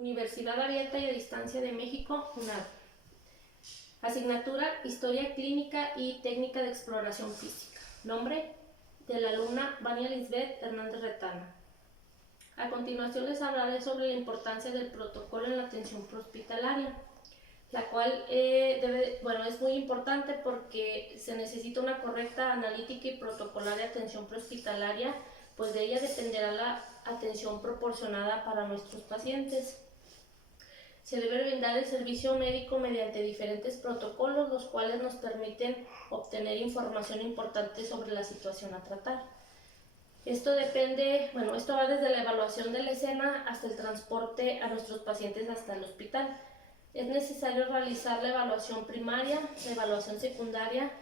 Universidad Abierta y a Distancia de México, UNAD. Asignatura Historia Clínica y Técnica de Exploración Física. Nombre de la alumna Vania Lisbeth Hernández Retana. A continuación les hablaré sobre la importancia del protocolo en la atención prehospitalaria, la cual es muy importante porque se necesita una correcta analítica y protocolaria atención prehospitalaria, pues de ella dependerá la atención proporcionada para nuestros pacientes. Se debe brindar el servicio médico mediante diferentes protocolos, los cuales nos permiten obtener información importante sobre la situación a tratar. Esto va desde la evaluación de la escena hasta el transporte a nuestros pacientes hasta el hospital. Es necesario realizar la evaluación primaria, la evaluación secundaria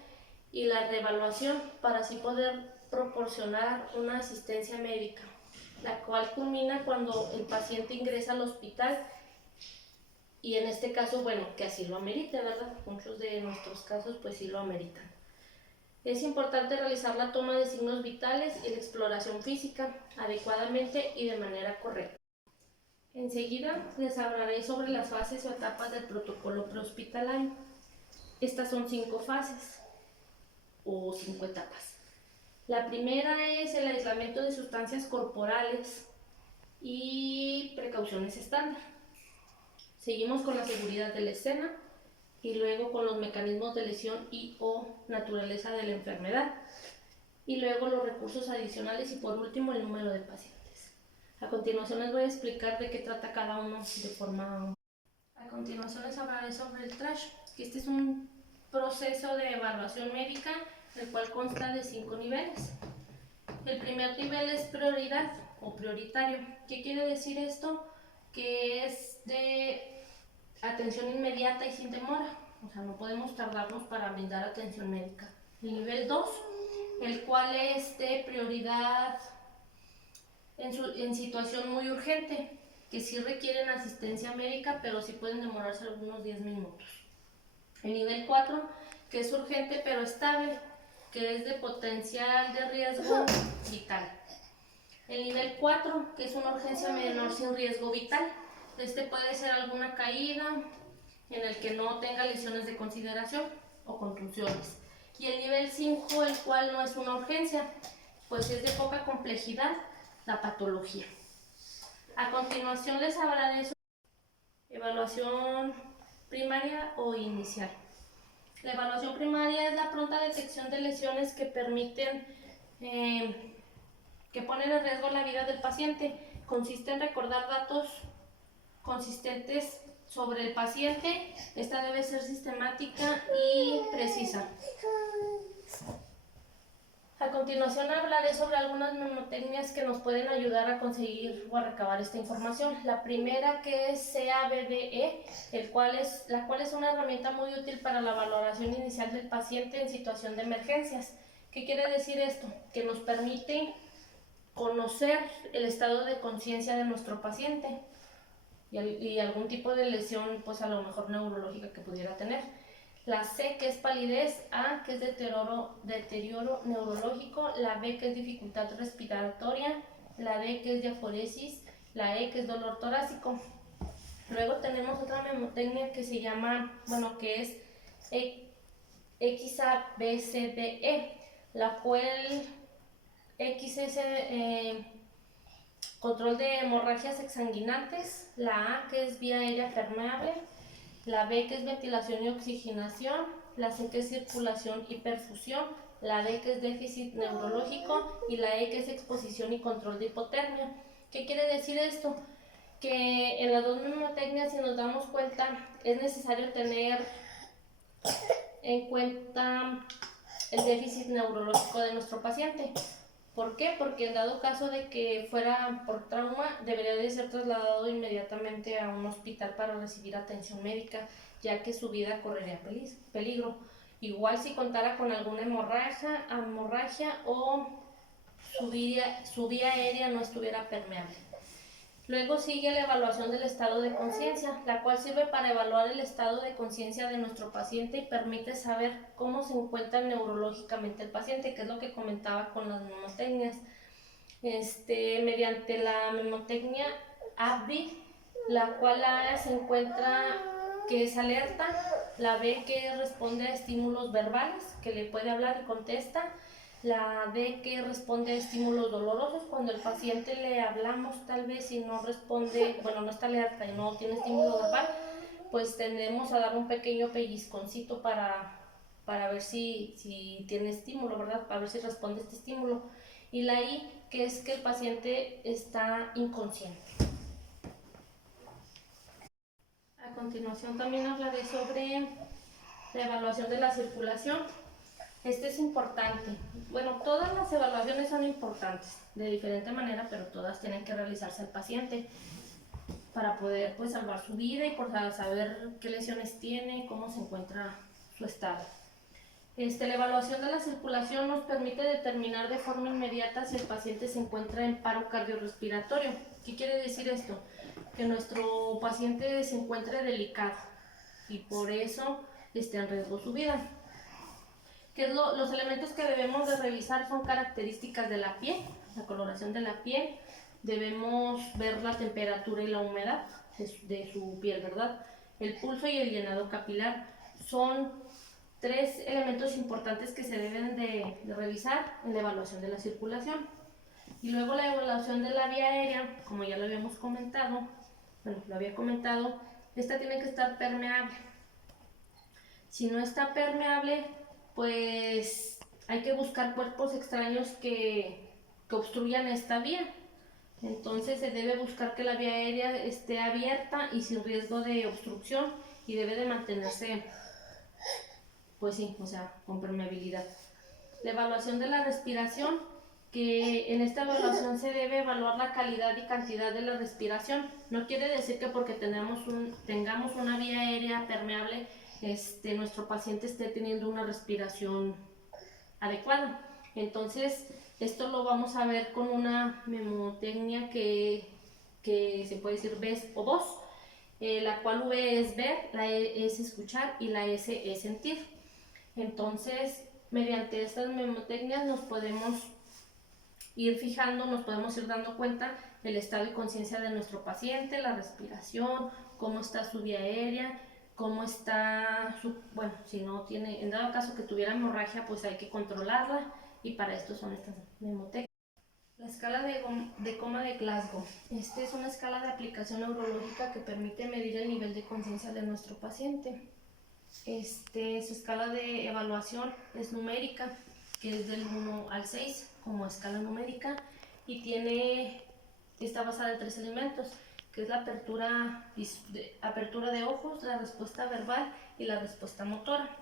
y la reevaluación para así poder proporcionar una asistencia médica, la cual culmina cuando el paciente ingresa al hospital y en este caso, que así lo amerite, ¿verdad? Muchos de nuestros casos pues sí lo ameritan. Es importante realizar la toma de signos vitales y la exploración física adecuadamente y de manera correcta. Enseguida les hablaré sobre las fases o etapas del protocolo prehospitalario. Estas son 5 fases o 5 etapas. La primera es el aislamiento de sustancias corporales y precauciones estándar. Seguimos con la seguridad de la escena y luego con los mecanismos de lesión y o naturaleza de la enfermedad y luego los recursos adicionales y por último el número de pacientes. A continuación les voy a explicar de qué trata cada uno de forma... A continuación les hablaré sobre el TRASH, que este es un proceso de evaluación médica, el cual consta de 5 niveles. El primer nivel es prioridad o prioritario. ¿Qué quiere decir esto? Que es de atención inmediata y sin demora. O sea, no podemos tardarnos para brindar atención médica. El nivel 2, el cual es de prioridad en situación muy urgente, que sí requieren asistencia médica, pero sí pueden demorarse algunos 10 minutos. El nivel 4, que es urgente pero estable, que es de potencial de riesgo vital. El nivel 4, que es una urgencia menor sin riesgo vital. Este puede ser alguna caída en el que no tenga lesiones de consideración o contusiones. Y el nivel 5, el cual no es una urgencia, pues es de poca complejidad la patología. A continuación les hablaré sobre evaluación primaria o inicial. La evaluación primaria es la pronta detección de lesiones que permiten que ponen en riesgo la vida del paciente. Consiste en recordar datos consistentes sobre el paciente. Esta debe ser sistemática y precisa. A continuación hablaré sobre algunas mnemotecnias que nos pueden ayudar a conseguir o a recabar esta información. La primera, que es CABDE, la cual es una herramienta muy útil para la valoración inicial del paciente en situación de emergencias. ¿Qué quiere decir esto? Que nos permite conocer el estado de conciencia de nuestro paciente y algún tipo de lesión, pues a lo mejor neurológica que pudiera tener. La C, que es palidez, A, que es deterioro neurológico, la B, que es dificultad respiratoria, la D, que es diaforesis, la E, que es dolor torácico. Luego tenemos otra mnemotecnia que se llama, que es XABCDE, la cual X es control de hemorragias exsanguinantes, la A, que es vía aérea permeable, la B, que es ventilación y oxigenación, la C, que es circulación y perfusión, la D, que es déficit neurológico y la E, que es exposición y control de hipotermia. ¿Qué quiere decir esto? Que en las dos mnemotecnias, si nos damos cuenta, es necesario tener en cuenta el déficit neurológico de nuestro paciente. ¿Por qué? Porque en dado caso de que fuera por trauma, debería de ser trasladado inmediatamente a un hospital para recibir atención médica, ya que su vida correría peligro. Igual si contara con alguna hemorragia o su vía aérea no estuviera permeable. Luego sigue la evaluación del estado de conciencia, la cual sirve para evaluar el estado de conciencia de nuestro paciente y permite saber cómo se encuentra neurológicamente el paciente, que es lo que comentaba con las mnemotecnias. Mediante la mnemotecnia ABDI la cual A se encuentra que es alerta, la B que responde a estímulos verbales, que le puede hablar y contesta, la D que responde a estímulos dolorosos, cuando el paciente le hablamos tal vez y no responde, bueno, no está alerta y no tiene estímulo verbal, pues tendemos a dar un pequeño pellizconcito para ver si tiene estímulo, ¿verdad? Para ver si responde este estímulo. Y la I, que es que el paciente está inconsciente. A continuación también hablaré sobre la evaluación de la circulación. Este es importante. Bueno, todas las evaluaciones son importantes, de diferente manera, pero todas tienen que realizarse al paciente para poder pues salvar su vida y por saber qué lesiones tiene, cómo se encuentra su estado. La evaluación de la circulación nos permite determinar de forma inmediata si el paciente se encuentra en paro cardiorrespiratorio. ¿Qué quiere decir esto? Que nuestro paciente se encuentre delicado y por eso esté en riesgo su vida. Los elementos que debemos de revisar son características de la piel, la coloración de la piel, debemos ver la temperatura y la humedad de su piel, ¿verdad? El pulso y el llenado capilar son tres elementos importantes que se deben de revisar en la evaluación de la circulación. Y luego la evaluación de la vía aérea, como ya lo habíamos comentado, esta tiene que estar permeable. Si no está permeable, pues hay que buscar cuerpos extraños que obstruyan esta vía. Entonces se debe buscar que la vía aérea esté abierta y sin riesgo de obstrucción y debe de mantenerse, pues sí, o sea, con permeabilidad. La evaluación de la respiración, que en esta evaluación se debe evaluar la calidad y cantidad de la respiración. No quiere decir que porque tengamos una vía aérea permeable, nuestro paciente esté teniendo una respiración adecuada. Entonces, esto lo vamos a ver con una mnemotecnia que se puede decir ves o voz, la cual V es ver, la E es escuchar y la S es sentir. Entonces, mediante estas mnemotecnias nos podemos ir fijando, nos podemos ir dando cuenta del estado y conciencia de nuestro paciente, la respiración, cómo está su vía aérea, cómo está bueno, si no tiene, en dado caso que tuviera hemorragia, pues hay que controlarla y para esto son estas mnemotecnias. La escala de coma de Glasgow. Esta es una escala de aplicación neurológica que permite medir el nivel de conciencia de nuestro paciente. Su escala de evaluación es numérica, que es del 1 al 6 como escala numérica y está basada en tres elementos, que es la apertura de ojos, la respuesta verbal y la respuesta motora.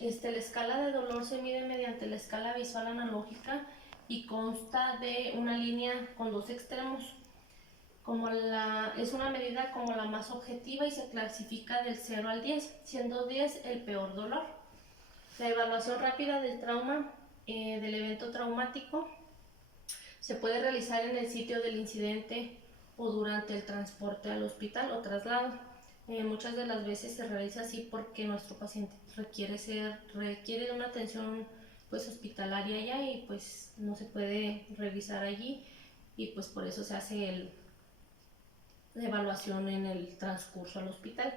La escala de dolor se mide mediante la escala visual analógica y consta de una línea con dos extremos. Es una medida como la más objetiva y se clasifica del 0 al 10, siendo 10 el peor dolor. La evaluación rápida del trauma, del evento traumático, se puede realizar en el sitio del incidente o durante el transporte al hospital o traslado. Muchas de las veces se realiza así porque nuestro paciente requiere de una atención pues hospitalaria ya y pues no se puede revisar allí y pues por eso se hace la evaluación en el transcurso al hospital.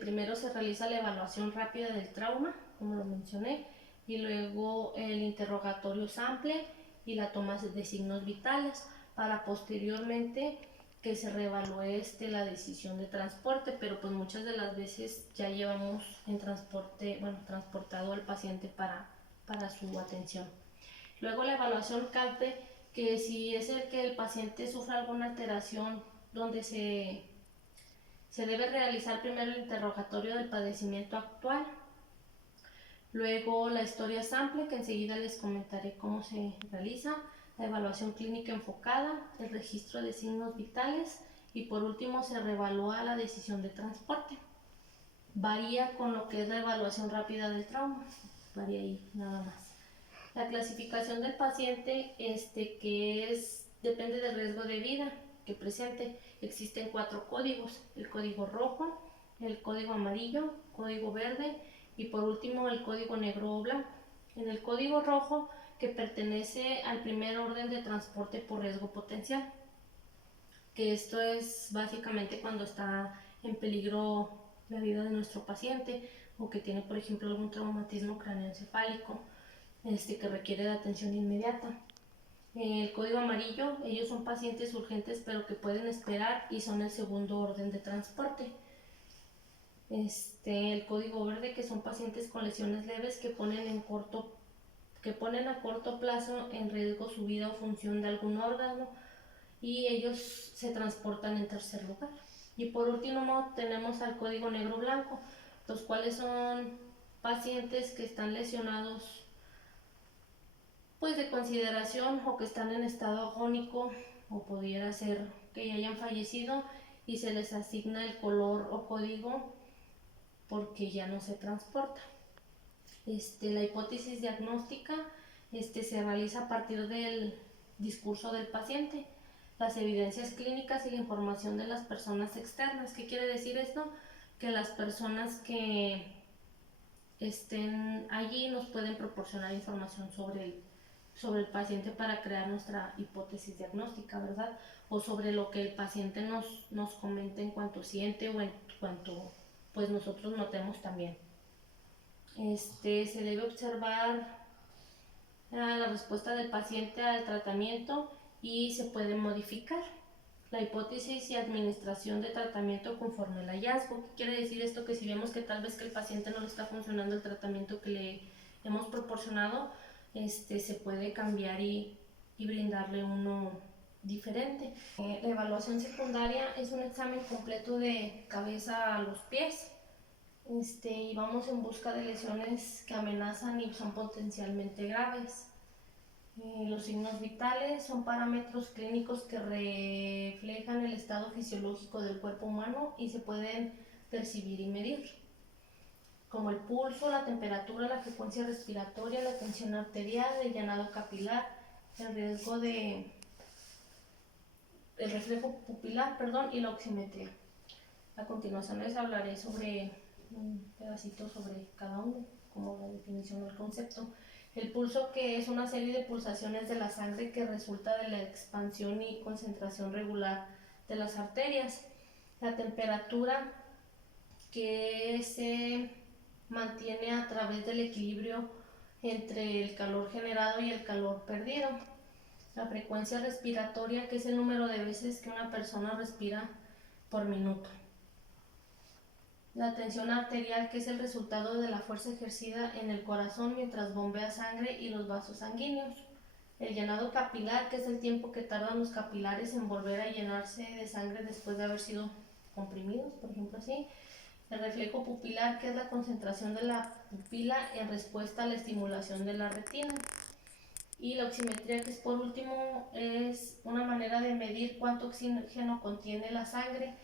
Primero se realiza la evaluación rápida del trauma, como lo mencioné, y luego el interrogatorio sample y la toma de signos vitales para posteriormente que se reevalúe la decisión de transporte, pero pues muchas de las veces ya llevamos transportado al paciente para su atención. Luego la evaluación CALPE, que si es el que el paciente sufra alguna alteración donde se debe realizar primero el interrogatorio del padecimiento actual, luego la historia sample, que enseguida les comentaré cómo se realiza, la evaluación clínica enfocada, el registro de signos vitales y por último se reevalúa la decisión de transporte. Varía con lo que es la evaluación rápida del trauma, varía ahí nada más. La clasificación del paciente, depende del riesgo de vida que presente. Existen 4 códigos: el código rojo, el código amarillo, código verde y por último el código negro o blanco. En el código rojo, que pertenece al primer orden de transporte por riesgo potencial. que esto es básicamente cuando está en peligro la vida de nuestro paciente o que tiene, por ejemplo, algún traumatismo craneoencefálico que requiere de atención inmediata. El código amarillo, ellos son pacientes urgentes pero que pueden esperar y son el segundo orden de transporte. El código verde, que son pacientes con lesiones leves que ponen a corto plazo en riesgo su vida o función de algún órgano, y ellos se transportan en tercer lugar. Y por último tenemos al código negro blanco, los cuales son pacientes que están lesionados pues de consideración o que están en estado agónico, o pudiera ser que ya hayan fallecido y se les asigna el color o código porque ya no se transporta. La hipótesis diagnóstica se realiza a partir del discurso del paciente, las evidencias clínicas y la información de las personas externas. ¿Qué quiere decir esto? Que las personas que estén allí nos pueden proporcionar información sobre el paciente para crear nuestra hipótesis diagnóstica, ¿verdad? O sobre lo que el paciente nos comenta en cuanto siente o en cuanto pues nosotros notemos también. Se debe observar la respuesta del paciente al tratamiento y se puede modificar la hipótesis y administración de tratamiento conforme al hallazgo. ¿Qué quiere decir esto? Que si vemos que tal vez que el paciente no le está funcionando el tratamiento que le hemos proporcionado, se puede cambiar y brindarle uno diferente. La evaluación secundaria es un examen completo de cabeza a los pies, y vamos en busca de lesiones que amenazan y son potencialmente graves. Los signos vitales son parámetros clínicos que reflejan el estado fisiológico del cuerpo humano y se pueden percibir y medir, como el pulso, la temperatura, la frecuencia respiratoria, la tensión arterial, el llenado capilar, el reflejo pupilar, y la oximetría. A continuación les hablaré sobre un pedacito sobre cada uno, como la definición del concepto. El pulso, que es una serie de pulsaciones de la sangre que resulta de la expansión y concentración regular de las arterias. La temperatura, que se mantiene a través del equilibrio entre el calor generado y el calor perdido. La frecuencia respiratoria, que es el número de veces que una persona respira por minuto. La tensión arterial, que es el resultado de la fuerza ejercida en el corazón mientras bombea sangre y los vasos sanguíneos. El llenado capilar, que es el tiempo que tardan los capilares en volver a llenarse de sangre después de haber sido comprimidos, por ejemplo así. El reflejo pupilar, que es la concentración de la pupila en respuesta a la estimulación de la retina. Y la oximetría, que es por último, es una manera de medir cuánto oxígeno contiene la sangre.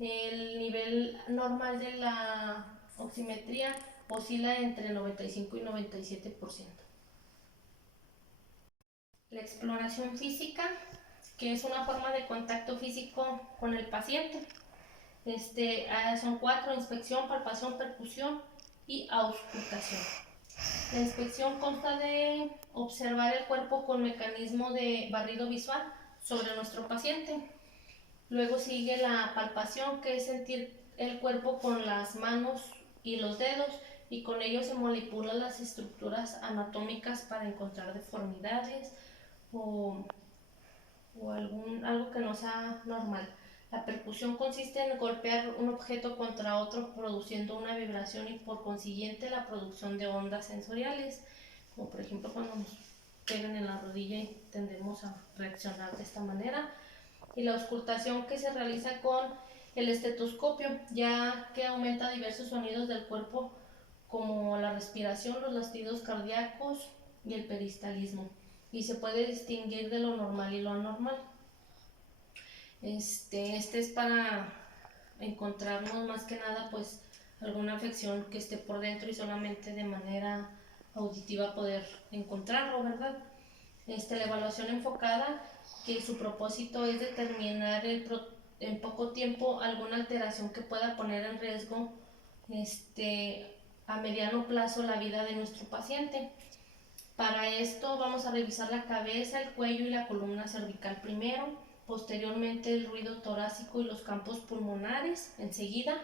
El nivel normal de la oximetría oscila entre 95 y 97%. La exploración física, que es una forma de contacto físico con el paciente. Son 4: inspección, palpación, percusión y auscultación. La inspección consta de observar el cuerpo con mecanismo de barrido visual sobre nuestro paciente. Luego sigue la palpación, que es sentir el cuerpo con las manos y los dedos, y con ello se manipulan las estructuras anatómicas para encontrar deformidades o algo que no sea normal. La percusión consiste en golpear un objeto contra otro produciendo una vibración y por consiguiente la producción de ondas sensoriales, como por ejemplo cuando nos pegan en la rodilla y tendemos a reaccionar de esta manera. Y la auscultación, que se realiza con el estetoscopio, ya que aumenta diversos sonidos del cuerpo como la respiración, los latidos cardíacos y el peristalismo, y se puede distinguir de lo normal y lo anormal. Es para encontrarnos más que nada pues alguna afección que esté por dentro y solamente de manera auditiva poder encontrarlo, ¿verdad? La evaluación enfocada, que su propósito es determinar en poco tiempo alguna alteración que pueda poner en riesgo a mediano plazo la vida de nuestro paciente. Para esto vamos a revisar la cabeza, el cuello y la columna cervical primero. posteriormente el ruido torácico y los campos pulmonares enseguida,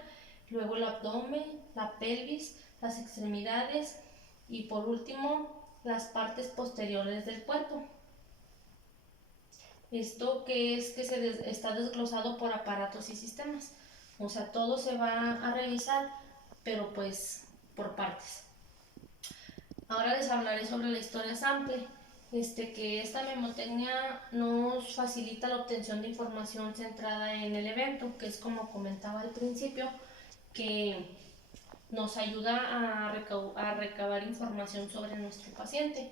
luego el abdomen, la pelvis, las extremidades y por último las partes posteriores del cuerpo. Esto que es que está desglosado por aparatos y sistemas, o sea, todo se va a revisar, pero pues por partes. Ahora les hablaré sobre la historia sample, que esta memotecnia nos facilita la obtención de información centrada en el evento, que es como comentaba al principio, que nos ayuda a recabar información sobre nuestro paciente.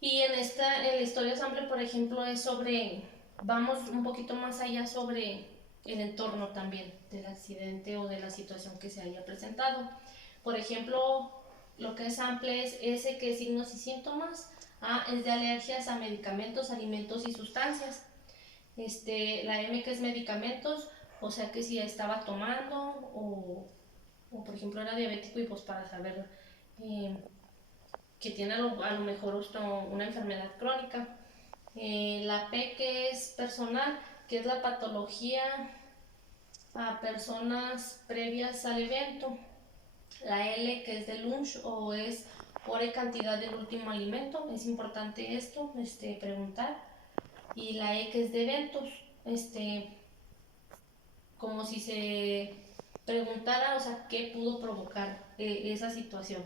Y en la historia sample, por ejemplo, vamos un poquito más allá sobre el entorno también del accidente o de la situación que se haya presentado. Por ejemplo, lo que es sample es S, que es signos y síntomas. A es de alergias a medicamentos, alimentos y sustancias. La M, que es medicamentos, o sea que si estaba tomando o por ejemplo era diabético y pues para saber que tiene a lo mejor una enfermedad crónica. La P, que es personal, que es la patología a personas previas al evento. La L, que es de lunch o es hora y cantidad del último alimento, es importante esto, preguntar. Y la E, que es de eventos, como si se preguntara, o sea, qué pudo provocar esa situación.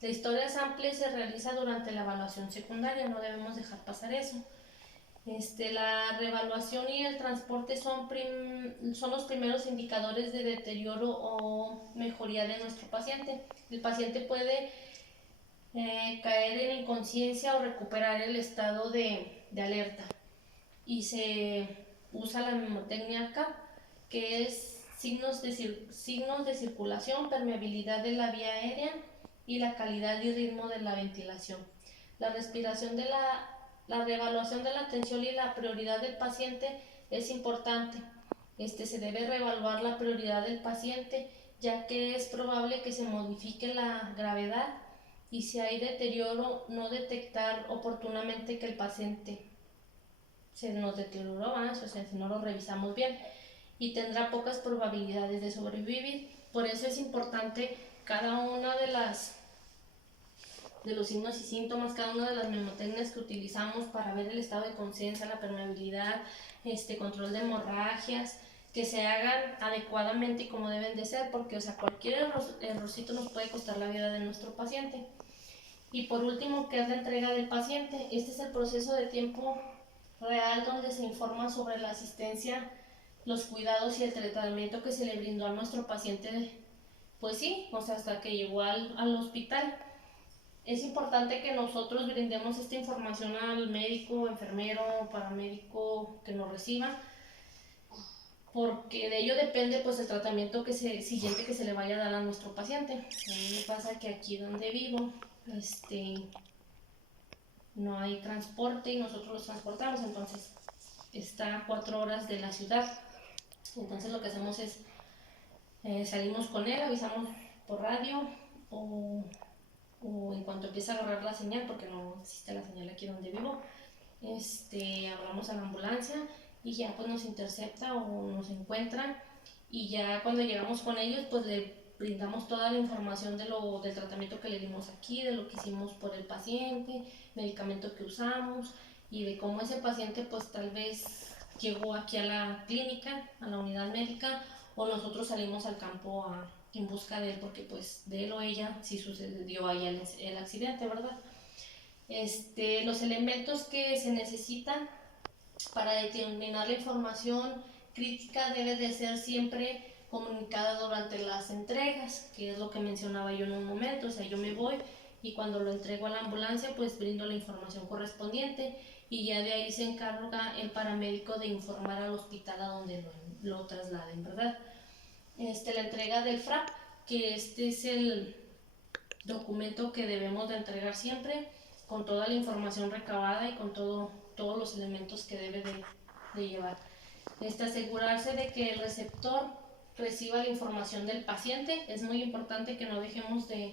La historia sample se realiza durante la evaluación secundaria, no debemos dejar pasar eso. La reevaluación y el transporte son los primeros indicadores de deterioro o mejoría de nuestro paciente. El paciente puede caer en inconsciencia o recuperar el estado de alerta. Y se usa la memotecnia CAP, que es signos de circulación, permeabilidad de la vía aérea y la calidad y ritmo de la ventilación. La reevaluación de la atención y la prioridad del paciente es importante. Se debe reevaluar la prioridad del paciente, ya que es probable que se modifique la gravedad y si hay deterioro, no detectar oportunamente que el paciente se nos deterioró, o sea, si no lo revisamos bien, y tendrá pocas probabilidades de sobrevivir. Por eso es importante cada una de los signos y síntomas, cada una de las memotecnias que utilizamos para ver el estado de conciencia, la permeabilidad, control de hemorragias, que se hagan adecuadamente y como deben de ser, porque o sea, cualquier errorcito nos puede costar la vida de nuestro paciente. Y por último, ¿qué es la entrega del paciente? Este es el proceso de tiempo real donde se informa sobre la asistencia, los cuidados y el tratamiento que se le brindó a nuestro paciente, pues sí, o sea, hasta que llegó al hospital. Es importante que nosotros brindemos esta información al médico, enfermero, paramédico que nos reciba, porque de ello depende pues el tratamiento siguiente que se le vaya a dar a nuestro paciente. A mí me pasa que aquí donde vivo, no hay transporte y nosotros los transportamos, entonces está a 4 horas de la ciudad. Entonces lo que hacemos es salimos con él, avisamos por radio o en cuanto empieza a agarrar la señal, porque no existe la señal aquí donde vivo, hablamos a la ambulancia y ya pues nos intercepta o nos encuentra, y ya cuando llegamos con ellos pues le brindamos toda la información del tratamiento que le dimos aquí, de lo que hicimos por el paciente, medicamento que usamos y de cómo ese paciente pues tal vez llegó aquí a la clínica, a la unidad médica, o nosotros salimos al campo en busca de él, porque pues de él o ella sí sucedió ahí el accidente, ¿verdad? Los elementos que se necesitan para determinar la información crítica debe de ser siempre comunicada durante las entregas, que es lo que mencionaba yo en un momento. O sea, yo me voy y cuando lo entrego a la ambulancia pues brindo la información correspondiente y ya de ahí se encarga el paramédico de informar al hospital a donde lo trasladen, ¿verdad? La entrega del FRAP, que es el documento que debemos de entregar siempre con toda la información recabada y con todos los elementos que debe de llevar. Asegurarse de que el receptor reciba la información del paciente. Es muy importante que no dejemos de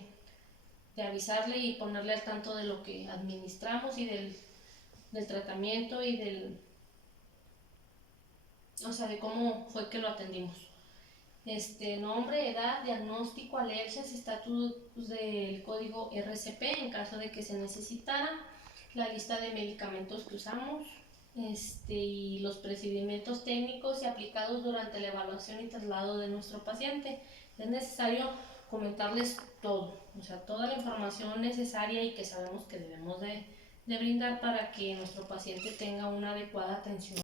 avisarle y ponerle al tanto de lo que administramos y del tratamiento y o sea, de cómo fue que lo atendimos. Nombre, edad, diagnóstico, alergias, estatus del código RCP en caso de que se necesitara, la lista de medicamentos que usamos, y los procedimientos técnicos y aplicados durante la evaluación y traslado de nuestro paciente. Es necesario comentarles todo, o sea, toda la información necesaria y que sabemos que debemos de brindar para que nuestro paciente tenga una adecuada atención.